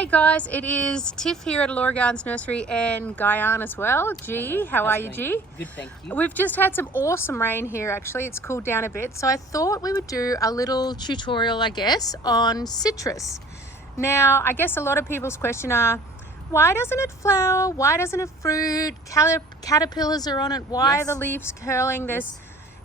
Hey guys, it is Tiff here at Allura Gardens Nursery and Guyan as well. G, how are you, G? Good, thank you. We've just had some awesome rain here actually. It's cooled down a bit. So I thought we would do a little tutorial, I guess, on citrus. Now, I guess a lot of people's question are, why doesn't it flower? Why doesn't it fruit? Caterpillars are on it. Why Yes. are the leaves curling? Yes.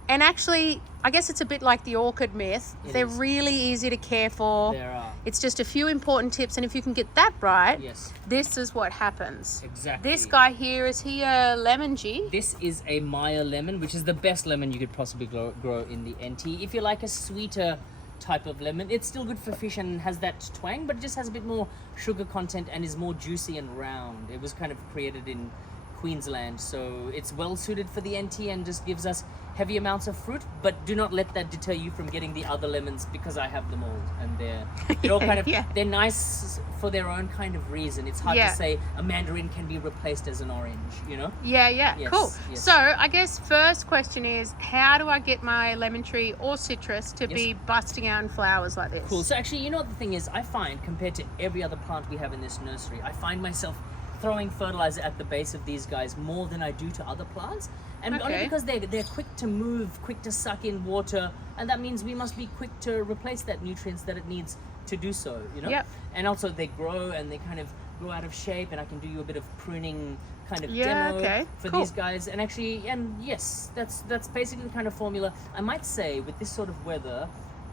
And actually, I guess it's a bit like the orchid myth. They're is. really easy to care for. There are. It's just a few important tips, and if you can get that right, Yes. this is what happens. Exactly. This guy here, is he a lemon, G? This is a Maya lemon, which is the best lemon you could possibly grow in the NT. If you like a sweeter type of lemon, it's still good for fish and has that twang, but it just has a bit more sugar content and is more juicy and round. It was kind of created in Queensland, so it's well suited for the NT and just gives us heavy amounts of fruit. But do not let that deter you from getting the other lemons, because I have them all, and they're all kind of they're nice for their own kind of reason. It's hard to say a mandarin can be replaced as an orange, you know? Yeah, Yes, cool. yes. So I guess first question is, how do I get my lemon tree or citrus to be busting out in flowers like this? Cool. So actually, you know what the thing is, I find compared to every other plant we have in this nursery, I find myself throwing fertilizer at the base of these guys more than I do to other plants, and only because they're quick to move, quick to suck in water, and that means we must be quick to replace that nutrients that it needs to do so, you know. And also they grow and they kind of grow out of shape, and I can do you a bit of pruning kind of demo for these guys. And actually, and yes, that's basically the kind of formula. I might say with this sort of weather,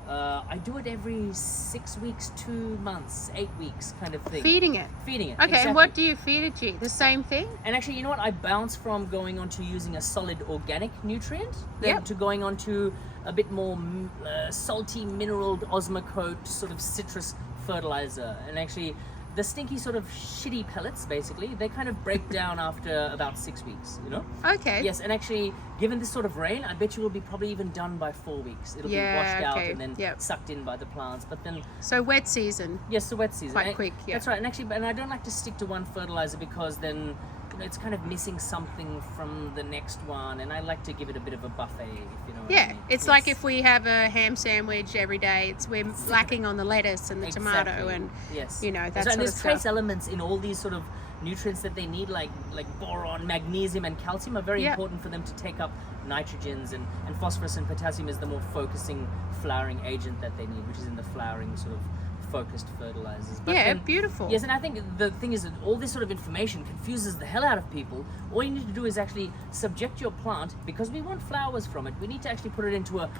I do it every 6 weeks, 2 months, 8 weeks kind of thing. Feeding it. Okay, exactly. And what do you feed it, G? The same thing? And actually, you know what? I bounce from going on to using a solid organic nutrient to going on to a bit more salty, mineral Osmocote sort of citrus fertilizer. And actually, the stinky sort of shitty pellets, basically, they kind of break down after about 6 weeks, you know? Okay. Yes, and actually, given this sort of rain, I bet you will be probably even done by 4 weeks. It'll be washed out and then sucked in by the plants. But then... So wet season. Yes, the wet season. Quite quick, That's right. And actually, and I don't like to stick to one fertilizer, because then, you know, it's kind of missing something from the next one, and I like to give it a bit of a buffet, if you know what I mean. It's like if we have a ham sandwich every day, we're lacking on the lettuce and the tomato and, you know, that sort of there's stuff. trace elements in all these sort of nutrients that they need, like boron, magnesium, and calcium are very important for them to take up nitrogens, and phosphorus and potassium is the more focusing flowering agent that they need, which is in the flowering sort of focused fertilizers. But beautiful. Yes, and I think the thing is that all this sort of information confuses the hell out of people. All you need to do is actually subject your plant, because we want flowers from it. We need to actually put it into a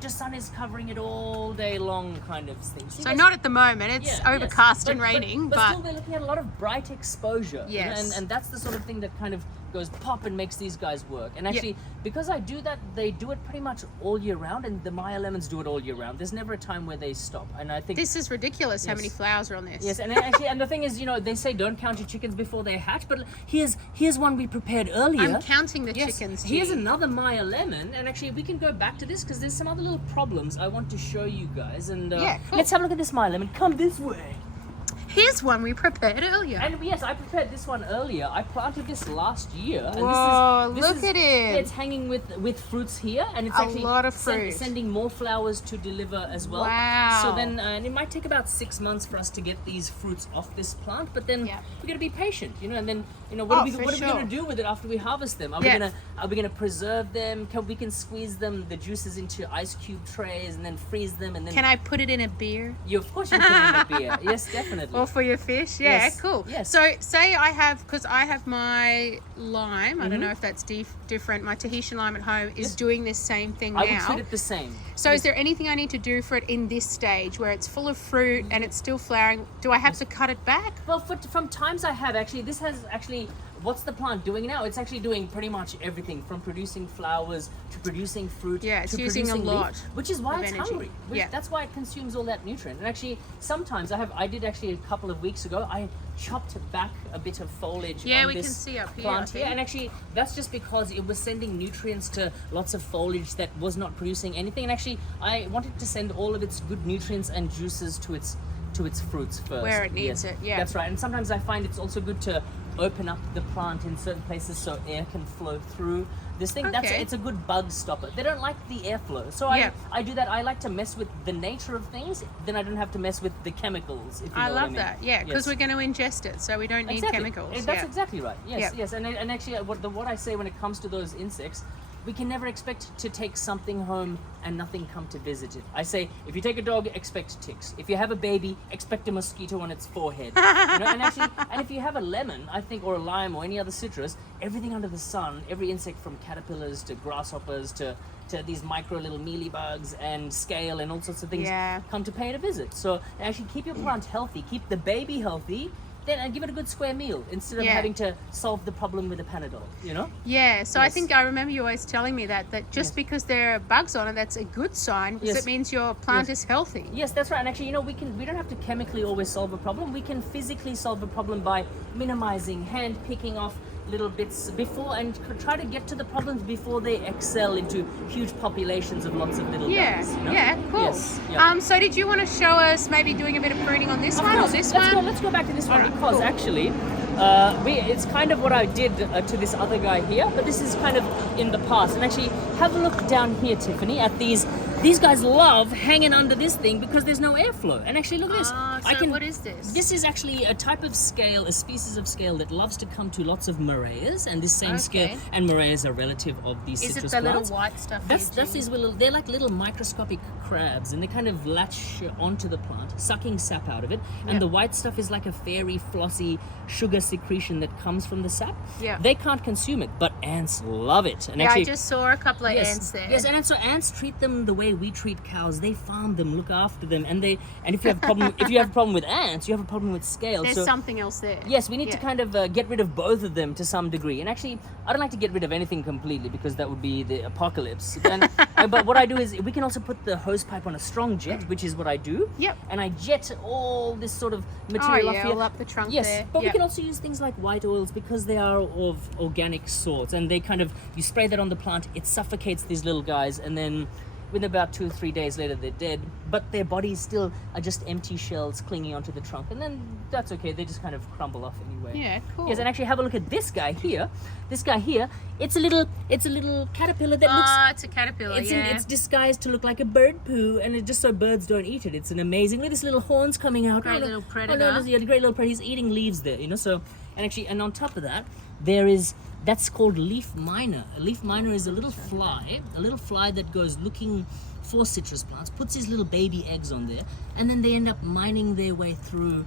the sun is covering it all day long kind of thing. So not at the moment, it's overcast and raining, but still we're looking at a lot of bright exposure. Yes. You know, and that's the sort of thing that kind of goes pop and makes these guys work. And actually, because I do that, they do it pretty much all year round, and the Maya lemons do it all year round. There's never a time where they stop. And I think this is ridiculous how many flowers are on this. Yes, and actually, and the thing is, you know, they say don't count your chickens before they hatch, but here's one we prepared earlier. I'm counting the chickens. Here's another Maya lemon, and actually we can go back to this, because there's some other little problems I want to show you guys. And let's have a look at this Maya lemon. Come this way. Here's one we prepared earlier. And yes, I prepared this one earlier. I planted this last year. And Whoa, look at it. It's hanging with fruits here, and it's actually a lot of fruit. Sending more flowers to deliver as well. Wow. So then, and it might take about 6 months for us to get these fruits off this plant, but then we're gonna be patient, you know. And then, you know, what are we gonna do with it after we harvest them? Are we gonna preserve them? We can squeeze them, the juices, into ice cube trays and then freeze them, and then can I put it in a beer? Of course you can put it in a beer. Yes, definitely. Or for your fish? Cool. Yes. So say I have my lime, I don't know if that's different, my Tahitian lime at home is doing this same thing now. I would treat it the same. So is there anything I need to do for it in this stage where it's full of fruit and it's still flowering? Do I have to cut it back? Well, from times I have, actually, this has actually, what's the plant doing now? It's actually doing pretty much everything, from producing flowers to producing fruit it's to using producing a lot leaf, which is why it's energy. hungry. That's why it consumes all that nutrient. And actually, sometimes I did actually a couple of weeks ago, I chopped back a bit of foliage on we this can see up here, plant here. And actually, that's just because it was sending nutrients to lots of foliage that was not producing anything. And actually, I wanted to send all of its good nutrients and juices to its fruits first. Where it needs it, That's right. And sometimes I find it's also good to open up the plant in certain places so air can flow through this thing. Okay. It's a good bug stopper. They don't like the airflow, so Yeah. I do that. I like to mess with the nature of things, then I don't have to mess with the chemicals. If you know I what love mean. that. Yeah, because Yes. we're going to ingest it, so we don't need chemicals. That's Yeah. exactly right. Yes, Yeah. yes. And actually, what I say when it comes to those insects, we can never expect to take something home and nothing come to visit it. I say, if you take a dog, expect ticks. If you have a baby, expect a mosquito on its forehead. And actually, and if you have a lemon, I think, or a lime, or any other citrus, everything under the sun, every insect from caterpillars to grasshoppers to these micro little mealybugs and scale and all sorts of things Yeah. come to pay it a visit. So actually, keep your plant healthy, keep the baby healthy. Then give it a good square meal instead of Yeah. having to solve the problem with a Panadol, you know? Yeah, so I Yes. think I remember you always telling me that just Yes. because there are bugs on it, that's a good sign because Yes. it means your plant Yes. is healthy. Yes, that's right. And actually, we don't have to chemically always solve a problem. We can physically solve a problem by minimizing, hand picking off little bits before and try to get to the problems before they excel into huge populations of lots of little Yeah, guys. You know? yeah, cool. Yes, yeah. So did you want to show us maybe doing a bit of pruning on this Of one course. or this let's one? Let's go back to this one Alright, because cool. actually, it's kind of what I did to this other guy here, but this is kind of in the past. And actually, have a look down here, Tiffany, at these. These guys love hanging under this thing because there's no airflow. And actually, look at this. So what is this? This is actually a type of scale, a species of scale that loves to come to lots of moreas, and this same scale. Okay. And moreas are relative of these Is it citrus the plants. little white stuff? That's here, these little. They're like little microscopic crabs, and they kind of latch onto the plant, sucking sap out of it. And Yeah. the white stuff is like a fairy, flossy sugar secretion that comes from the sap. Yeah. They can't consume it, but ants love it. And Yeah, actually, I just saw a couple of yes, ants there. yes, and so ants treat them the way we treat cows. They farm them, look after them, and if you have a problem, if you have a problem with ants, you have a problem with scales. There's so, something else there. Yes, we need to Yeah. kind of get rid of both of them to some degree. And actually, I don't like to get rid of anything completely because that would be the apocalypse. But what I do is we can also put the hose pipe on a strong jet, which is what I do. Yep. And I jet all this sort of material Oh, off yeah, here. all up the trunk Yes, there. but we Yep. can also use things like white oils because they are of organic sorts, and they kind of, you spray that on the plant, it suffocates these little guys, and then within about 2 or 3 days later they're dead, but their bodies still are just empty shells clinging onto the trunk, and then that's okay, they just kind of crumble off anyway. Yeah, cool. Yes, and actually have a look at this guy here. This guy here, it's a little caterpillar that looks, It's a caterpillar, it's, yeah. it's disguised to look like a bird poo, and it just so birds don't eat it. It's an amazing, look at this little horns coming out. Great Oh, little look. predator. Oh, no, yeah, the great little predator. He's eating leaves there, you know. So, and actually, and on top of that, that's called leaf miner. A leaf miner is a little fly that goes looking for citrus plants, puts his little baby eggs on there, and then they end up mining their way through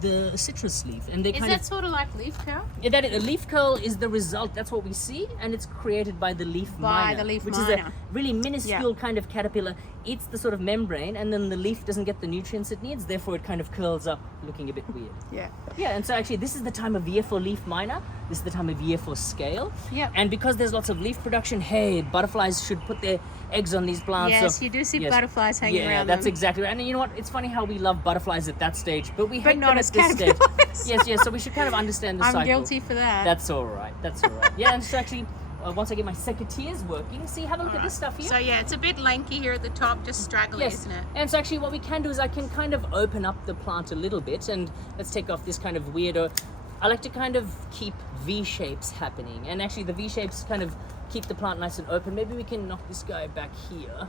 the citrus leaf, and they Is kind that of. sort of like leaf curl? Yeah, a leaf curl is the result. That's what we see, and it's created by the leaf miner, the leaf which miner. is a really minuscule kind of caterpillar. Eats the sort of membrane, and then the leaf doesn't get the nutrients it needs. Therefore, it kind of curls up, looking a bit weird. Yeah. Yeah, and so actually, this is the time of year for leaf miner. This is the time of year for scale. Yep. And because there's lots of leaf production, hey, butterflies should put their eggs on these plants. Yes, so, you do see yes. butterflies hanging Yeah, around that's them. exactly right. And you know what? It's funny how we love butterflies at that stage, but we But hate not them as at this stage. caterpillars. Yes. So we should kind of understand the I'm cycle. guilty for that. That's all right. Yeah, and so actually, once I get my secateurs working, see, have a look at this stuff here. So yeah, it's a bit lanky here at the top, just straggly, Yes, isn't it? and so actually what we can do is I can kind of open up the plant a little bit, and let's take off this kind of weirdo. I like to kind of keep V shapes happening, and actually the V shapes kind of keep the plant nice and open. Maybe we can knock this guy back here.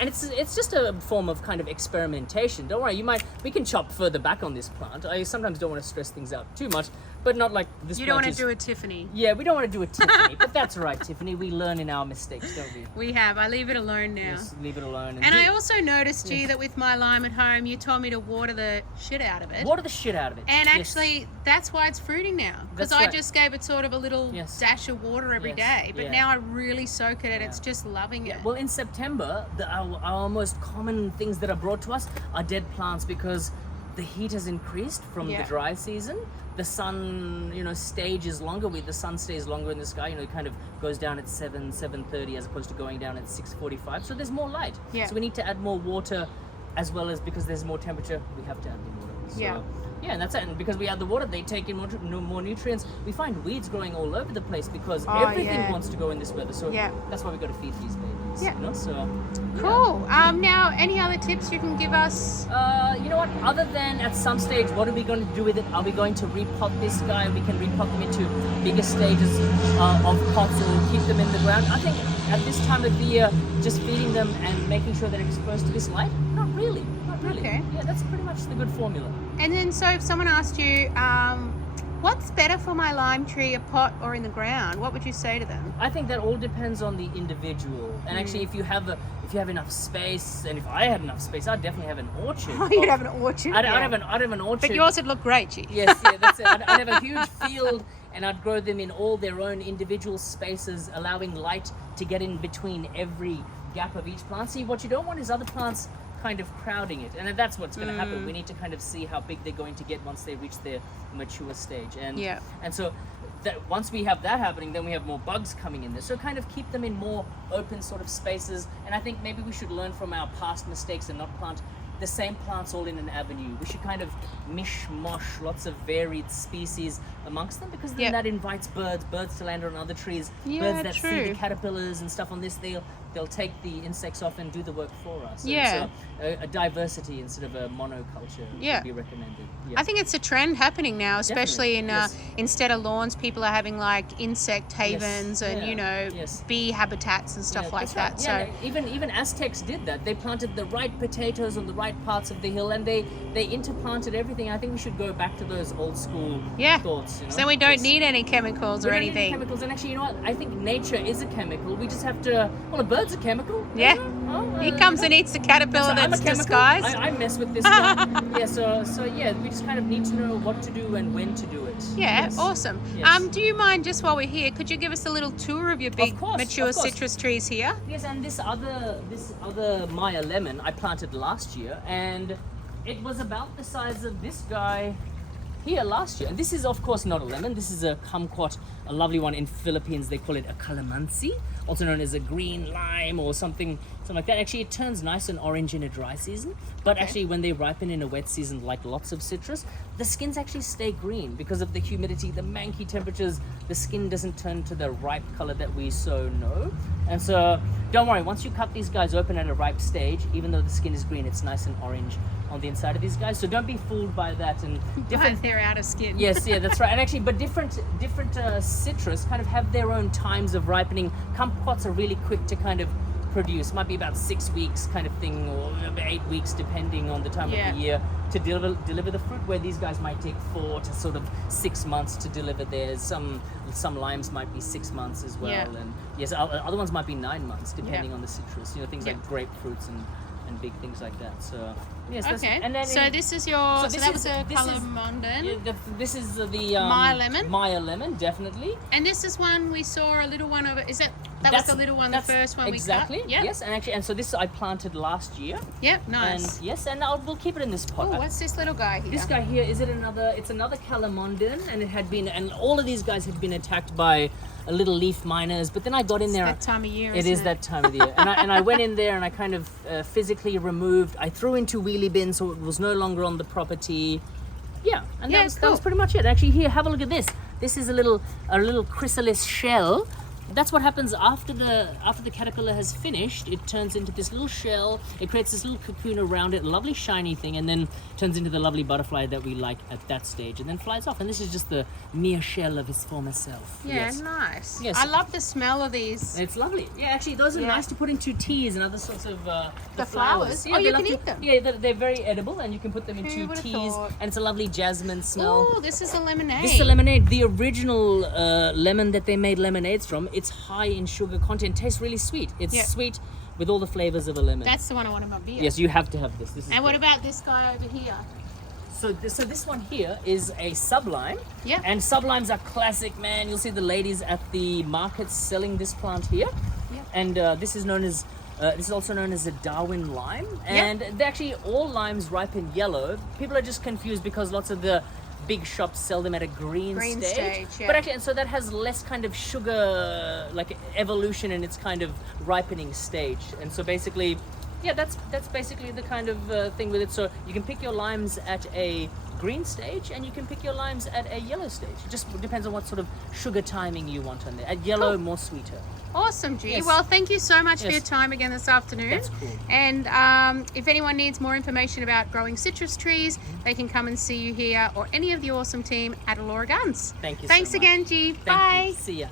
And it's just a form of kind of experimentation. Don't worry, we can chop further back on this plant. I sometimes don't want to stress things out too much, but not like this. You don't plant want to is- do a Tiffany. Yeah, we don't want to do a Tiffany, but that's all right, Tiffany. We learn in our mistakes, don't we? We have. I leave it alone now. Just leave it alone. And I also noticed, G, that with my lime at home, you told me to water the shit out of it. water the shit out of it. And Yes. actually, that's why it's fruiting now. Because That's I right. just gave it sort of a little Yes. dash of water every Yes, day. But yeah. now I really soak it and Yeah. it's just loving it. Well, in September, our most common things that are brought to us are dead plants because the heat has increased from Yeah. the dry season. The sun, stage is longer. The sun stays longer in the sky. It kind of goes down at 7:30 as opposed to going down at 6:45. So there's more light. Yeah. So we need to add more water, as well as because there's more temperature, we have to add more water. So, Yeah. yeah, and that's it. And because we add the water, they take in more nutrients. We find weeds growing all over the place because Oh, everything yeah. wants to go in this weather. So Yeah. that's why we got to feed these babies. Yeah. You know? So yeah. Cool. Now, any other tips you can give us? You know what? Other than at some stage, what are we going to do with it? Are we going to repot this guy? We can repot them into bigger stages of pots or keep them in the ground. I think at this time of the year, just feeding them and making sure they're exposed to this light, not really. Not really. Okay. Yeah, that's pretty much the good formula. And then, so if someone asked you, what's better for my lime tree, a pot or in the ground? What would you say to them? I think that all depends on the individual. And actually, if you have enough space, and if I had enough space, I'd definitely have an orchard. Oh, you'd have an orchard. I'd yeah. have an orchard. But yours would look great, G. Yes, yeah, that's it. I'd have a huge field, and I'd grow them in all their own individual spaces, allowing light to get in between every gap of each plant. See, what you don't want is other plants kind of crowding it, and that's what's going to happen. We need to kind of see how big they're going to get once they reach their mature stage, and Yeah. and so that once we have that happening, then we have more bugs coming in there. So kind of keep them in more open sort of spaces, and I think maybe we should learn from our past mistakes and not plant the same plants all in an avenue. We should kind of mish-mosh lots of varied species amongst them, because then Yep. that invites birds to land on other trees. Yeah, Birds that see true. the caterpillars and stuff on this, they'll take the insects off and do the work for us. And Yeah. so a diversity instead of a monoculture Yeah. would be recommended. Yeah. I think it's a trend happening now, especially in Yes. instead of lawns, people are having like insect havens and Yeah. Yes. bee habitats and stuff Yeah, like that's that. right. Yeah, even Aztecs did that. They planted the right potatoes on the right parts of the hill, and they interplanted everything. I think we should go back to those old school Yeah. thoughts. You know? So we don't Yes. need any chemicals We or don't need anything. chemicals, and actually, you know what? I think nature is a chemical. We just have to. Well, a bird's a chemical. Yeah. Oh, He comes and eats the caterpillar so I'm a that's chemical. disguised. I mess with this guy. Yeah. So yeah, we just kind of need to know what to do and when to do it. Yeah, Yes. awesome. Yes. Do you mind, just while we're here, could you give us a little tour of your big course, mature of course. citrus trees here? Yes, and this other Maya lemon I planted last year, and it was about the size of this guy here last year. And this is of course not a lemon. This is a kumquat, a lovely one. In Philippines they call it a calamansi, also known as a green lime or something like that. Actually, it turns nice and orange in a dry season, but actually when they ripen in a wet season, like lots of citrus, the skins actually stay green because of the humidity, the manky temperatures. The skin doesn't turn to the ripe color that we so know. And so don't worry, once you cut these guys open at a ripe stage, even though the skin is green, it's nice and orange on the inside of these guys. So don't be fooled by that. And different They're out of skin. Yes, yeah, that's right. And actually, but different citrus kind of have their own times of ripening. Kumquats are really quick to kind of produce. Might be about 6 weeks kind of thing, or 8 weeks depending on the time Yeah. of the year to deliver the fruit. Where these guys might take 4 to sort of 6 months to deliver theirs. Some limes might be 6 months as well, Yeah. and yes, other ones might be 9 months depending Yeah. on the citrus. You know, things Yeah. like grapefruits and big things like that. So yes, Okay. and then So this is your. So this that is- was a this is- calamandan. this is the Maya lemon? Maya lemon, definitely. And this is one we saw a little one of it. Is it? That was the little one, the that's first one exactly. we cut. Yep. Yes, and so this I planted last year. Yep. Nice. And yes, and we'll keep it in this pot. Oh, what's this little guy here? This guy here, it's another calamandan, and all of these guys had been attacked by little leaf miners, but then I got in there. That time of year. It isn't is that time of the year, and I went in there and I kind of physically removed. I threw into wheelie bin, so it was no longer on the property. Yeah, and Yeah, that was cool. pretty much it. Actually, here, have a look at this. This is a little chrysalis shell. That's what happens after the caterpillar has finished. It turns into this little shell. It creates this little cocoon around it, a lovely shiny thing, and then turns into the lovely butterfly that we like at that stage, and then flies off. And this is just the mere shell of his former self. Yeah, Yes. nice. Yes. I love the smell of these. It's lovely. Yeah, actually, those are Yeah. nice to put into teas and other sorts of The flowers? Yeah, Oh, you they can love eat them? Yeah, they're very edible, and you can put them Who into would've teas, thought? and it's a lovely jasmine smell. Oh, this is a lemonade. This is a lemonade. The original lemon that they made lemonades from. It's high in sugar content. Tastes really sweet. It's Yeah. sweet with all the flavors of a lemon. That's the one I want in my beer. Yes, you have to have this. This is And what great. about this guy over here? So this one here is a sublime. Yeah. And sublimes are classic, man. You'll see the ladies at the markets selling this plant here. Yeah. And this is also known as a Darwin lime. And they actually, all limes ripen yellow. People are just confused because lots of the big shops sell them at a green stage, yeah. But actually, and so that has less kind of sugar, like evolution in its kind of ripening stage. And so basically, Yeah, that's basically the kind of thing with it. So you can pick your limes at a green stage, and you can pick your limes at a yellow stage. It just depends on what sort of sugar timing you want on there. At yellow, Cool. more sweeter. Awesome, G. Yes. Well, thank you so much for Yes. your time again this afternoon. That's cool. And if anyone needs more information about growing citrus trees, they can come and see you here or any of the awesome team at Allura Gardens. Thank you so Thanks much. again, G. Thank Bye. you. See ya.